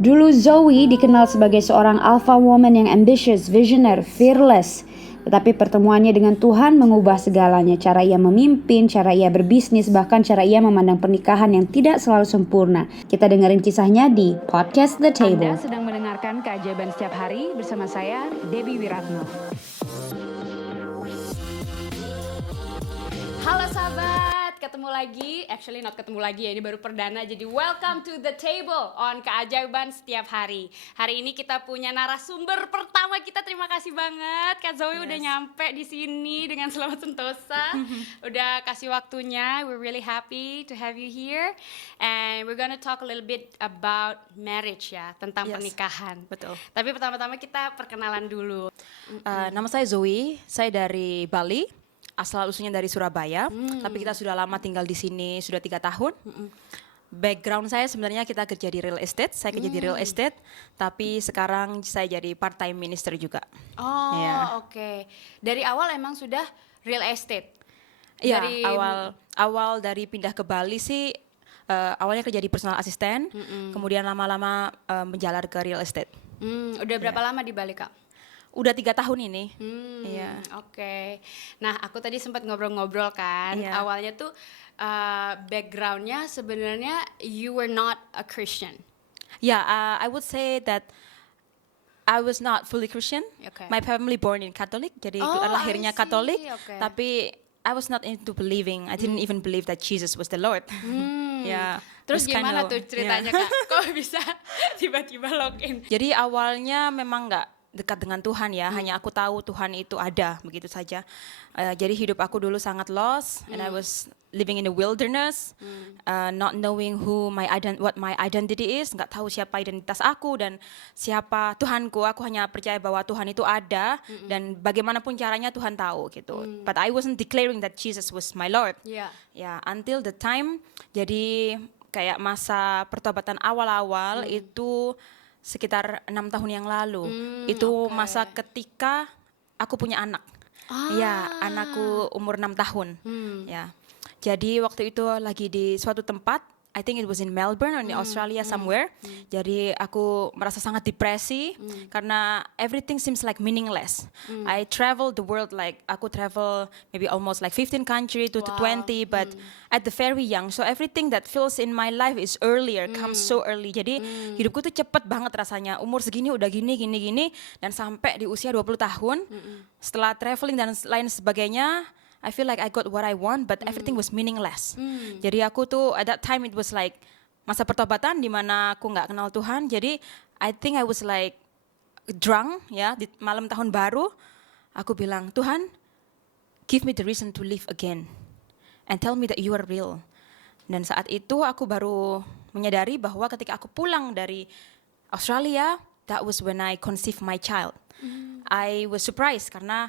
Dulu Zoe dikenal sebagai seorang alpha woman yang ambitious, visionary, fearless. Tetapi pertemuannya dengan Tuhan mengubah segalanya. Cara ia memimpin, cara ia berbisnis, bahkan cara ia memandang pernikahan yang tidak selalu sempurna. Kita dengerin kisahnya di Podcast The Table. Anda sedang mendengarkan Keajaiban Setiap Hari bersama saya, Debbie Wiratno. Halo sahabat, ketemu lagi. Actually not ketemu lagi ya, ini baru perdana. Jadi welcome to the table on Keajaiban Setiap Hari. Hari ini kita punya narasumber pertama kita. Terima kasih banget Kak Zoe udah nyampe di sini dengan selamat sentosa. Udah kasih waktunya. We're really happy to have you here. And we're gonna talk a little bit about marriage ya, tentang pernikahan. Betul. Tapi pertama-tama kita perkenalan dulu. Nama saya Zoe, saya dari Bali, asal usulnya dari Surabaya, tapi kita sudah lama tinggal di sini, sudah 3 tahun. Background saya sebenarnya kita kerja di real estate, saya kerja di real estate, tapi sekarang saya jadi part-time minister juga. Oh, Ya. oke. Dari awal emang sudah real estate? Iya, Dari- awal dari pindah ke Bali sih, awalnya kerja di personal assistant, kemudian lama-lama menjalar ke real estate. Udah berapa lama di Bali, Kak? Udah 3 tahun ini. Iya. Oke. Nah, aku tadi sempat ngobrol-ngobrol kan. Iya. Awalnya tuh backgroundnya sebenarnya you were not a Christian. Yeah, I would say that I was not fully Christian. Okay. My family born in Catholic, jadi Oh, lahirnya I see. Katolik. Okay. Tapi I was not into believing. I didn't even believe that Jesus was the Lord. Yeah. Terus It was gimana kinda- tuh ceritanya, yeah. Kak? Kok bisa tiba-tiba login? Jadi awalnya memang nggak dekat dengan Tuhan ya, hanya aku tahu Tuhan itu ada, begitu saja. Jadi hidup aku dulu sangat lost, and I was living in the wilderness, not knowing what my identity is, nggak tahu siapa identitas aku dan siapa Tuhanku. Aku hanya percaya bahwa Tuhan itu ada dan bagaimanapun caranya Tuhan tahu gitu. But I wasn't declaring that Jesus was my Lord. Iya. Ya, until the time, jadi kayak masa pertobatan awal-awal itu sekitar 6 tahun yang lalu. Itu oke. masa ketika aku punya anak. Ya, anakku umur 6 tahun. Ya. Jadi waktu itu lagi di suatu tempat, I think it was in Melbourne or in Australia somewhere. Jadi aku merasa sangat depresi karena everything seems like meaningless. I travel the world, like aku travel maybe almost like 15 country to 20, but at the very young. So everything that feels in my life is earlier, comes so early. Jadi hidupku tuh cepet banget rasanya. Umur segini udah gini dan sampai di usia 20 tahun setelah traveling dan lain sebagainya, I feel like I got what I want, but everything was meaningless. Jadi aku tuh at that time it was like masa pertobatan di mana aku nggak kenal Tuhan. Jadi I think I was like drunk ya di malam tahun baru. Aku bilang, Tuhan, give me the reason to live again, and tell me that you are real. Dan saat itu aku baru menyadari bahwa ketika aku pulang dari Australia, that was when I conceived my child. I was surprised karena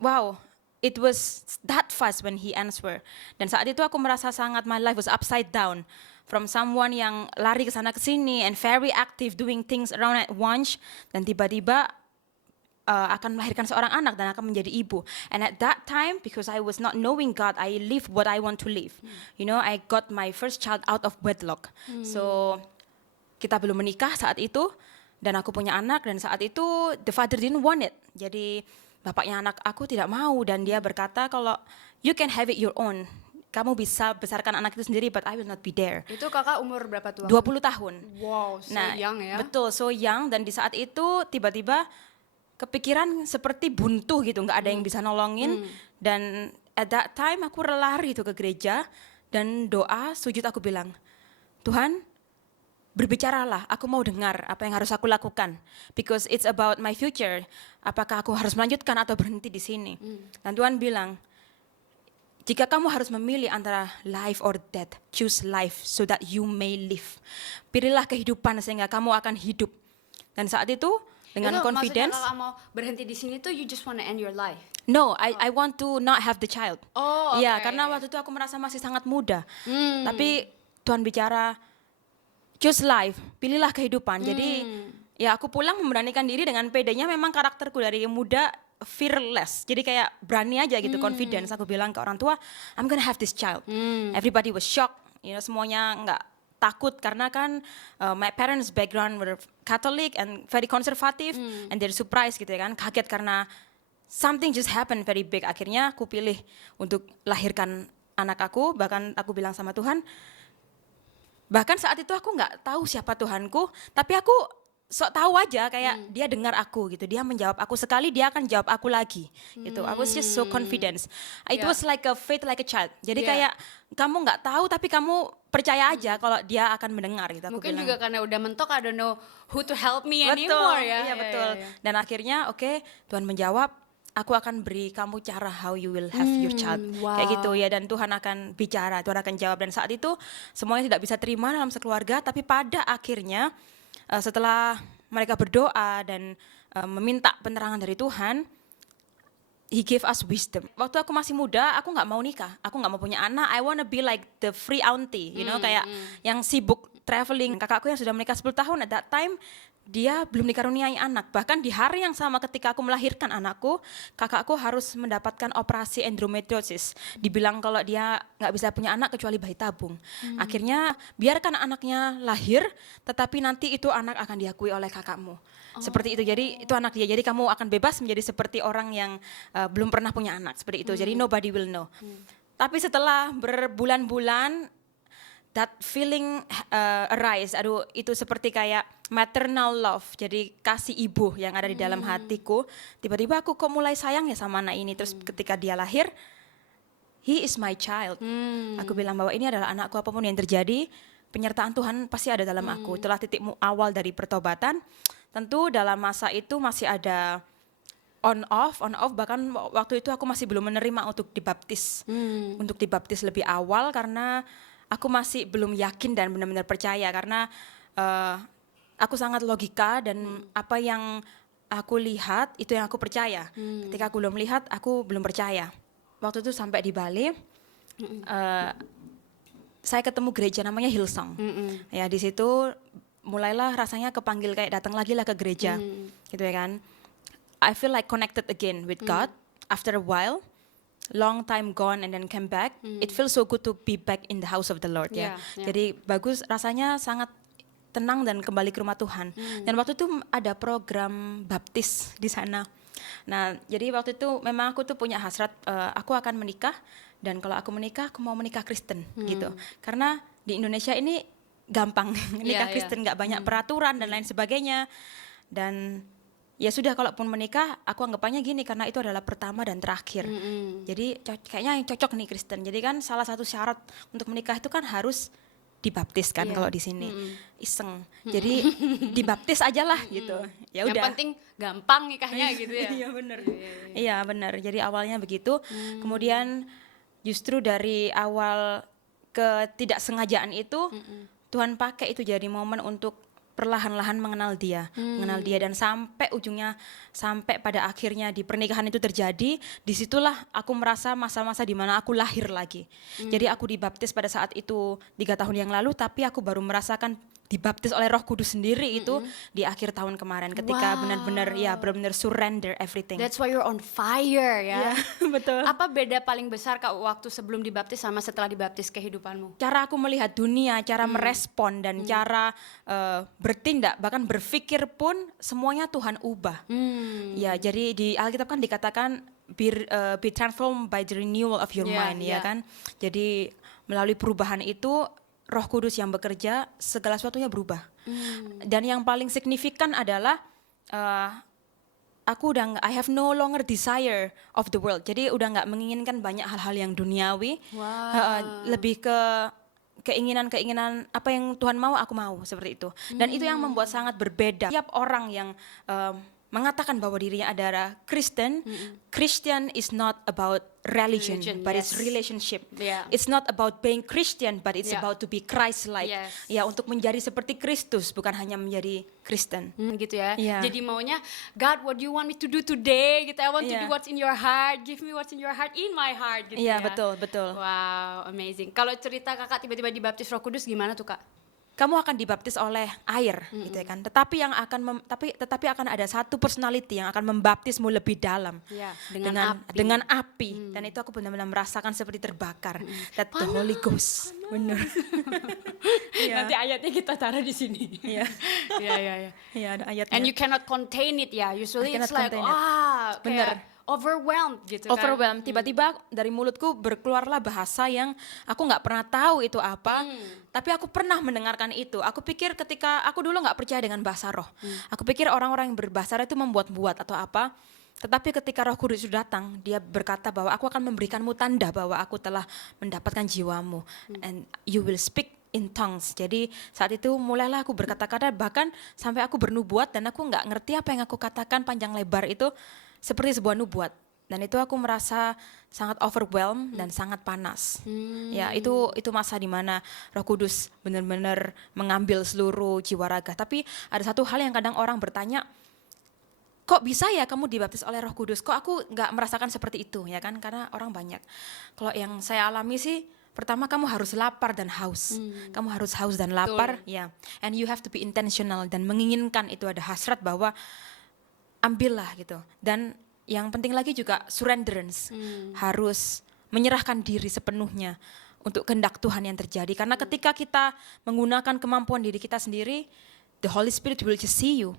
wow, it was that fast when he answered. Dan saat itu aku merasa sangat my life was upside down. From someone yang lari ke sana ke sini and very active doing things around at once, dan tiba-tiba akan melahirkan seorang anak dan akan menjadi ibu. And at that time, because I was not knowing God, I live what I want to live. You know, I got my first child out of wedlock. So kita belum menikah saat itu, dan aku punya anak, dan saat itu the father didn't want it. Jadi bapaknya anak aku tidak mau, dan dia berkata kalau you can have it your own. Kamu bisa besarkan anak itu sendiri, but I will not be there. Itu Kakak umur berapa tuh? 20 tahun. Wow, so young ya. Betul, so young, dan di saat itu tiba-tiba kepikiran seperti buntu gitu, nggak ada yang bisa nolongin. Dan at that time aku lari tuh ke gereja dan doa, sujud, aku bilang, Tuhan, berbicaralah, aku mau dengar apa yang harus aku lakukan. Because it's about my future. Apakah aku harus melanjutkan atau berhenti di sini? Dan Tuhan bilang, jika kamu harus memilih antara life or death, choose life so that you may live. Pilihlah kehidupan sehingga kamu akan hidup. Dan saat itu dengan itu confidence. Maksudnya kalau mau berhenti di sini tuh you just wanna end your life? No, I want to not have the child. Oh, oke. Iya, karena waktu itu aku merasa masih sangat muda. Tapi Tuhan bicara, choose life, pilihlah kehidupan. Jadi ya aku pulang memberanikan diri dengan pedenya. Memang karakterku dari muda fearless, jadi kayak berani aja gitu, confidence. Aku bilang ke orang tua, I'm gonna have this child. Everybody was shocked, you know, semuanya nggak takut karena kan my parents background were Catholic and very conservative and they're surprised gitu ya kan, kaget karena something just happened very big. Akhirnya aku pilih untuk lahirkan anak aku, bahkan aku bilang sama Tuhan, bahkan saat itu aku nggak tahu siapa Tuhanku, tapi aku sok tahu aja kayak dia dengar aku gitu, dia menjawab aku sekali, dia akan jawab aku lagi gitu. I was just so confident. It was like a faith like a child. Jadi kayak kamu nggak tahu tapi kamu percaya aja kalau dia akan mendengar gitu. Aku Mungkin bilang. juga karena udah mentok, I don't know who to help me Betul, anymore ya. iya betul. Dan akhirnya oke, Tuhan menjawab, aku akan beri kamu cara how you will have your child. Kayak gitu ya, dan Tuhan akan bicara, Tuhan akan jawab. Dan saat itu semuanya tidak bisa terima dalam sekeluarga, tapi pada akhirnya setelah mereka berdoa dan meminta penerangan dari Tuhan, He gave us wisdom. Waktu aku masih muda, aku nggak mau nikah, aku nggak mau punya anak. I wanna be like the free auntie, you know, kayak yang sibuk traveling. Kakakku yang sudah menikah 10 tahun at that time, dia belum dikaruniai anak. Bahkan di hari yang sama ketika aku melahirkan anakku, kakakku harus mendapatkan operasi endometriosis. Dibilang kalau dia nggak bisa punya anak kecuali bayi tabung. Akhirnya biarkan anaknya lahir, tetapi nanti itu anak akan diakui oleh kakakmu. Seperti itu, jadi itu anak dia. Jadi kamu akan bebas menjadi seperti orang yang belum pernah punya anak. Seperti itu, jadi nobody will know. Tapi setelah berbulan-bulan, that feeling arise, aduh itu seperti kayak maternal love, jadi kasih ibu yang ada di dalam hatiku. Tiba-tiba aku kok mulai sayang ya sama anak ini. Terus ketika dia lahir, he is my child. Aku bilang bahwa ini adalah anakku, apapun yang terjadi, penyertaan Tuhan pasti ada dalam aku. Itulah titik awal dari pertobatan. Tentu dalam masa itu masih ada on off, bahkan waktu itu aku masih belum menerima untuk dibaptis. Untuk dibaptis lebih awal karena aku masih belum yakin dan benar-benar percaya, karena aku sangat logika dan apa yang aku lihat itu yang aku percaya. Ketika aku belum lihat, aku belum percaya. Waktu itu sampai di Bali, saya ketemu gereja namanya Hillsong. Ya di situ mulailah rasanya kepanggil kayak datang lagi lah ke gereja, gitu ya kan. I feel like connected again with God after a while. Long time gone and then came back. It feels so good to be back in the house of the Lord ya. Jadi bagus, rasanya sangat tenang dan kembali ke rumah Tuhan. Dan waktu itu ada program baptis di sana. Nah, jadi waktu itu memang aku tuh punya hasrat, aku akan menikah, dan kalau aku menikah, aku mau menikah Kristen gitu. Karena di Indonesia ini gampang nikah Kristen, nggak banyak peraturan dan lain sebagainya. Dan ya sudah, kalaupun menikah, aku anggapannya gini, karena itu adalah pertama dan terakhir. Jadi kayaknya yang cocok nih Kristen. Jadi kan salah satu syarat untuk menikah itu kan harus dibaptis kan, kalau di sini iseng. Jadi dibaptis aja lah gitu. Ya udah. Yang penting gampang nikahnya gitu ya. Iya benar. Iya benar. Jadi awalnya begitu. Kemudian justru dari awal ketidaksengajaan itu, Tuhan pakai itu jadi momen untuk perlahan-lahan mengenal dia dan sampai ujungnya, sampai pada akhirnya di pernikahan itu terjadi. Disitulah aku merasa masa-masa di mana aku lahir lagi. Jadi aku dibaptis pada saat itu 3 tahun yang lalu, tapi aku baru merasakan dibaptis oleh Roh Kudus sendiri itu di akhir tahun kemarin, ketika benar-benar surrender everything. That's why you're on fire ya. Betul. Apa beda paling besar Kak waktu sebelum dibaptis sama setelah dibaptis kehidupanmu? Cara aku melihat dunia, cara merespon dan cara bertindak, bahkan berpikir pun semuanya Tuhan ubah. Ya, jadi di Alkitab kan dikatakan be transformed by the renewal of your mind, ya kan. Jadi melalui perubahan itu Roh Kudus yang bekerja, segala sesuatunya berubah. Dan yang paling signifikan adalah aku I have no longer desire of the world. Jadi udah nggak menginginkan banyak hal-hal yang duniawi. Lebih ke keinginan apa yang Tuhan mau, aku mau, seperti itu. Dan itu yang membuat sangat berbeda. Tiap orang yang mengatakan bahwa dirinya adalah Kristen, Christian is not about religion but it's relationship. It's not about being Christian, but it's about to be Christ-like. Ya, untuk menjadi seperti Kristus, bukan hanya menjadi Kristen. Gitu ya. Jadi maunya, God, what do you want me to do today? Gitu. I want to do what's in your heart. Give me what's in your heart, in my heart. Gitu Iya, betul. Wow, amazing. Kalau cerita kakak tiba-tiba dibaptis Roh Kudus gimana tuh Kak? kamu akan dibaptis oleh air, gitu ya kan. Tetapi yang akan tetapi akan ada satu personality yang akan membaptismu lebih dalam Ya, dengan api. Dan itu aku benar-benar merasakan seperti terbakar. That the Holy Ghost, benar. Nanti ayatnya kita taruh di sini. Iya. Iya. Iya, ada ayatnya. And you cannot contain it ya. Usually I it's cannot like contain it. Bener. kayak overwhelmed gitu kan. Overwhelmed, tiba-tiba dari mulutku berkeluarlah bahasa yang aku nggak pernah tahu itu apa, tapi aku pernah mendengarkan itu. Aku pikir ketika aku dulu nggak percaya dengan bahasa roh, aku pikir orang-orang yang berbahasa roh itu membuat-buat atau apa. Tetapi ketika Roh Kudus itu datang, dia berkata bahwa aku akan memberikanmu tanda bahwa aku telah mendapatkan jiwamu, and you will speak in tongues. Jadi saat itu mulailah aku berkata-kata, bahkan sampai aku bernubuat dan aku nggak ngerti apa yang aku katakan panjang lebar itu seperti sebuah nubuat. Dan itu aku merasa sangat overwhelmed dan sangat panas. Ya, itu masa di mana Roh Kudus benar-benar mengambil seluruh jiwa raga. Tapi ada satu hal yang kadang orang bertanya, kok bisa ya kamu dibaptis oleh Roh Kudus? Kok aku nggak merasakan seperti itu, ya kan? Karena orang banyak. Kalau yang saya alami sih, pertama kamu harus lapar dan haus. Kamu harus haus dan lapar, ya. And you have to be intentional dan menginginkan itu, ada hasrat bahwa ambillah gitu. Dan yang penting lagi juga surrenderance, harus menyerahkan diri sepenuhnya untuk kehendak Tuhan yang terjadi. Karena ketika kita menggunakan kemampuan diri kita sendiri, the Holy Spirit will just see you.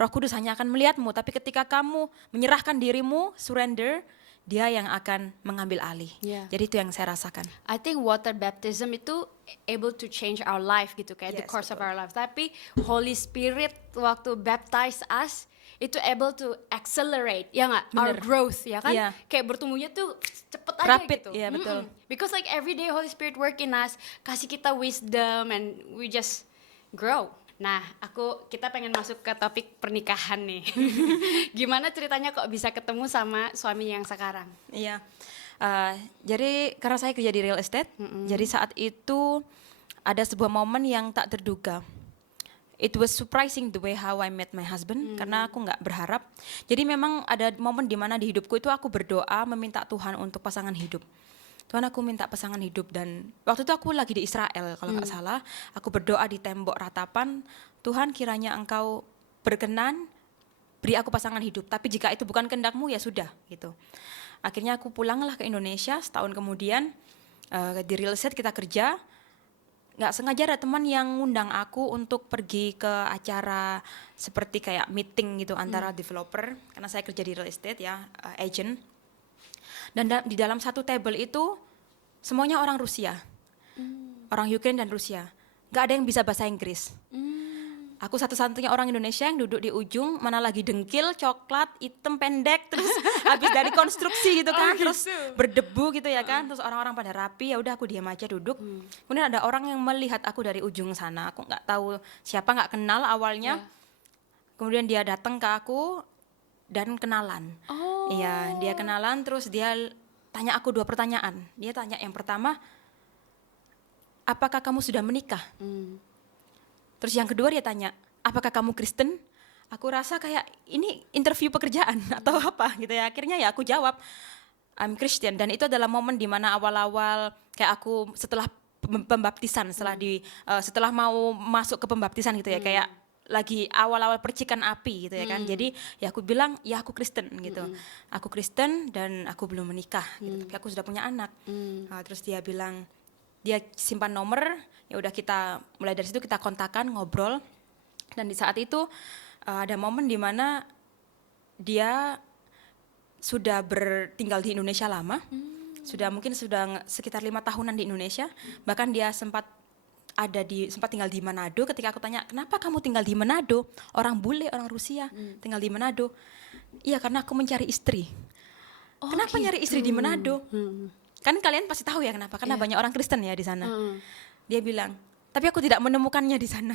Roh Kudus hanya akan melihatmu, tapi ketika kamu menyerahkan dirimu, surrender, dia yang akan mengambil alih. Yeah. Jadi itu yang saya rasakan. I think water baptism itu able to change our life gitu, kayak the Yes, course of betul. our life. Tapi Holy Spirit waktu baptize us itu able to accelerate, ya nggak? Our Bener. growth, ya kan? Iya. Kayak bertumbuhnya tuh cepet aja Rapid, gitu. iya, betul. Because like every day Holy Spirit work in us, kasih kita wisdom and we just grow. Nah, kita pengen masuk ke topik pernikahan nih. Gimana ceritanya kok bisa ketemu sama suami yang sekarang? Iya. Jadi karena saya kerja di real estate, jadi saat itu ada sebuah momen yang tak terduga. It was surprising the way how I met my husband, karena aku nggak berharap. Jadi memang ada momen di mana di hidupku itu aku berdoa meminta Tuhan untuk pasangan hidup. Tuhan, aku minta pasangan hidup, dan waktu itu aku lagi di Israel kalau nggak salah. Aku berdoa di tembok ratapan, Tuhan kiranya Engkau berkenan beri aku pasangan hidup. Tapi jika itu bukan kehendak-Mu ya sudah gitu. Akhirnya aku pulanglah ke Indonesia setahun kemudian, di real estate kita kerja. Nggak sengaja ada teman yang ngundang aku untuk pergi ke acara seperti kayak meeting gitu antara developer, karena saya kerja di real estate ya, agent. Dan di dalam satu table itu semuanya orang Rusia, orang Ukraine dan Rusia. Nggak ada yang bisa bahasa Inggris. Aku satu-satunya orang Indonesia yang duduk di ujung, mana lagi dengkil, coklat, hitam pendek, terus habis dari konstruksi gitu kan, terus berdebu gitu ya kan, terus orang-orang pada rapi, ya udah aku diam aja duduk. Kemudian ada orang yang melihat aku dari ujung sana, aku nggak tahu siapa, nggak kenal awalnya. Kemudian dia datang ke aku dan kenalan. Iya, dia kenalan, terus dia tanya aku 2 pertanyaan. Dia tanya yang pertama, apakah kamu sudah menikah? Terus yang kedua dia tanya, apakah kamu Kristen? Aku rasa kayak ini interview pekerjaan atau apa gitu ya. Akhirnya ya aku jawab, I'm Christian. Dan itu adalah momen dimana awal-awal kayak aku setelah pembaptisan, setelah mau masuk ke pembaptisan gitu ya, kayak lagi awal-awal percikan api gitu ya kan. Jadi ya aku bilang, ya aku Kristen gitu. Aku Kristen dan aku belum menikah gitu, tapi aku sudah punya anak. Terus dia bilang, dia simpan nomor, ya udah kita mulai dari situ kita kontakan, ngobrol. Dan di saat itu ada momen di mana dia sudah tinggal di Indonesia lama, mungkin sudah sekitar 5 tahunan di Indonesia. Bahkan dia sempat tinggal di Manado. Ketika aku tanya, kenapa kamu tinggal di Manado? Orang bule, orang Rusia, tinggal di Manado. Iya, karena aku mencari istri. Kenapa nyari istri di Manado? Kan kalian pasti tahu ya kenapa, karena banyak orang Kristen ya di sana. Dia bilang, tapi aku tidak menemukannya di sana.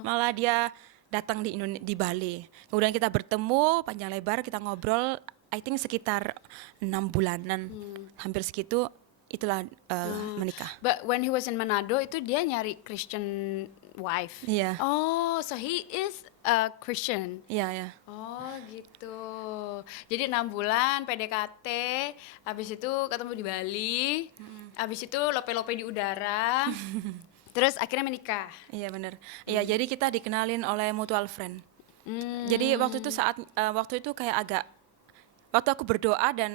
Malah dia datang di Bali. Kemudian kita bertemu panjang lebar, kita ngobrol, I think sekitar 6 bulanan, hampir segitu. Itulah menikah. But when he was in Manado itu dia nyari Christian wife. Iya. Oh, so he is a Christian. Iya, ya. Oh gitu. Jadi 6 bulan PDKT, habis itu ketemu di Bali, habis itu lope-lope di udara. Terus akhirnya menikah. Iya benar. Iya, jadi kita dikenalin oleh mutual friend. Jadi waktu itu kayak agak, waktu aku berdoa dan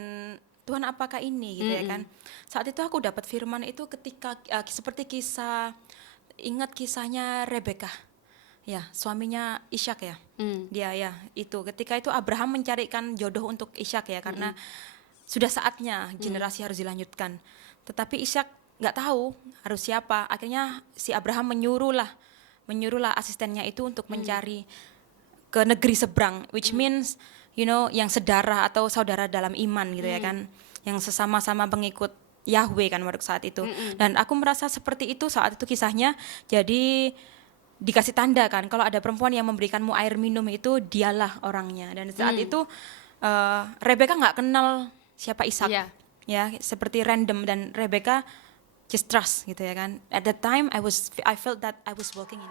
Tuhan apakah ini gitu ya kan. Saat itu aku dapat firman itu ketika seperti ingat kisahnya Rebeka. Ya, suaminya Ishak ya. Dia ya, itu ketika itu Abraham mencarikan jodoh untuk Ishak ya, karena sudah saatnya generasi harus dilanjutkan. Tetapi Ishak nggak tahu harus siapa. Akhirnya si Abraham menyuruhlah asistennya itu untuk mencari ke negeri seberang, which means yang sedarah atau saudara dalam iman gitu ya kan, yang sesama-sama pengikut Yahweh kan pada saat itu. Dan aku merasa seperti itu saat itu kisahnya. Jadi dikasih tanda kan, kalau ada perempuan yang memberikanmu air minum itu dialah orangnya. Dan saat itu Rebeka nggak kenal siapa Ishak, ya seperti random, dan Rebeka just trust gitu ya kan. At that time I felt that I was walking in